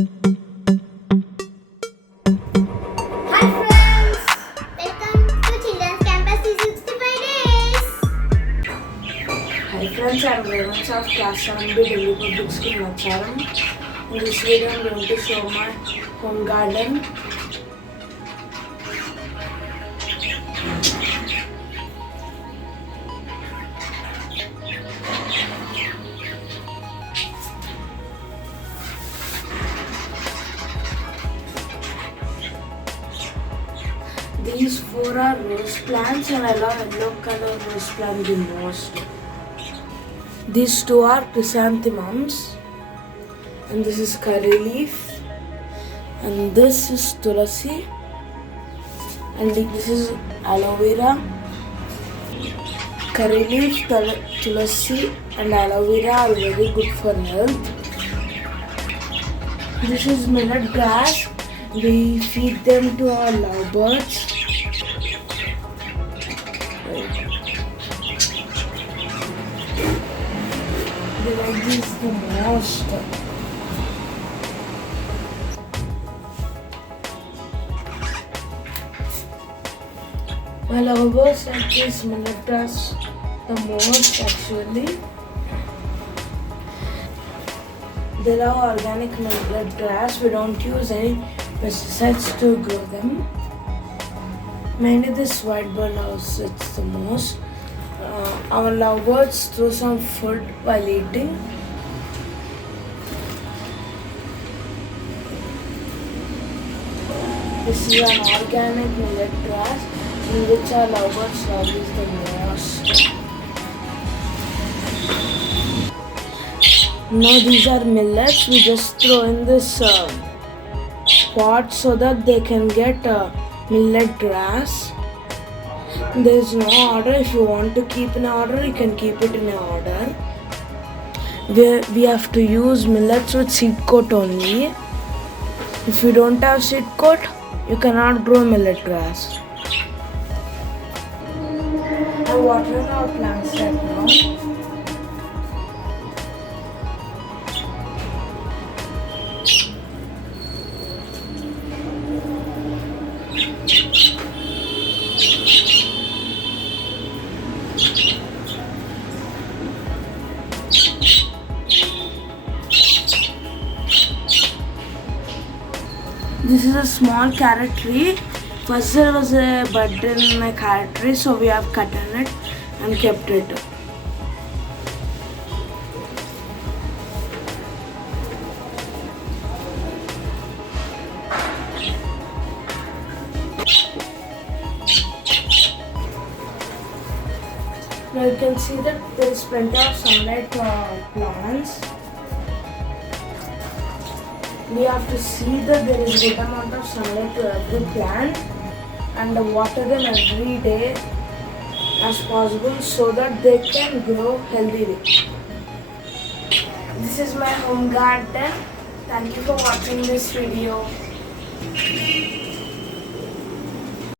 Hi friends, welcome to Children's Campus 365 Days. Hi friends, I am revanth of class 7B Delhi Public School Nacharam. In this video I am going to show my home garden. These four are rose plants and I love yellow color rose plant the most. These two are chrysanthemums and this is curry leaf and this is tulasi and this is aloe vera. Curry leaf, tulasi and aloe vera are very good for health. This is millet grass. We feed them to our lovebirds. They like this the most. My lovebirds like this millet grass the most actually. They love organic millet grass. We don't use any pesticides to grow them. Mainly this white bird loves it the most. Our lovebirds throw some food while eating. This is an organic millet grass in which our lovebirds love is the most. Now these are millets. We just throw in this pot so that they can get millet grass. There is no order. If you want to keep in order, you can keep it in order. We have to use millets with seed coat only. If you don't have seed coat, you cannot grow millet grass. I'm watering our plants right now. This is a small carrot tree. First there was a bud in my carrot tree, so we have cut it and kept it. Now you can see that there is plenty of sunlight plants. We have to see that there is good amount of sunlight to every plant and water them every day as possible so that they can grow healthily. This is my home garden. Thank you for watching this video.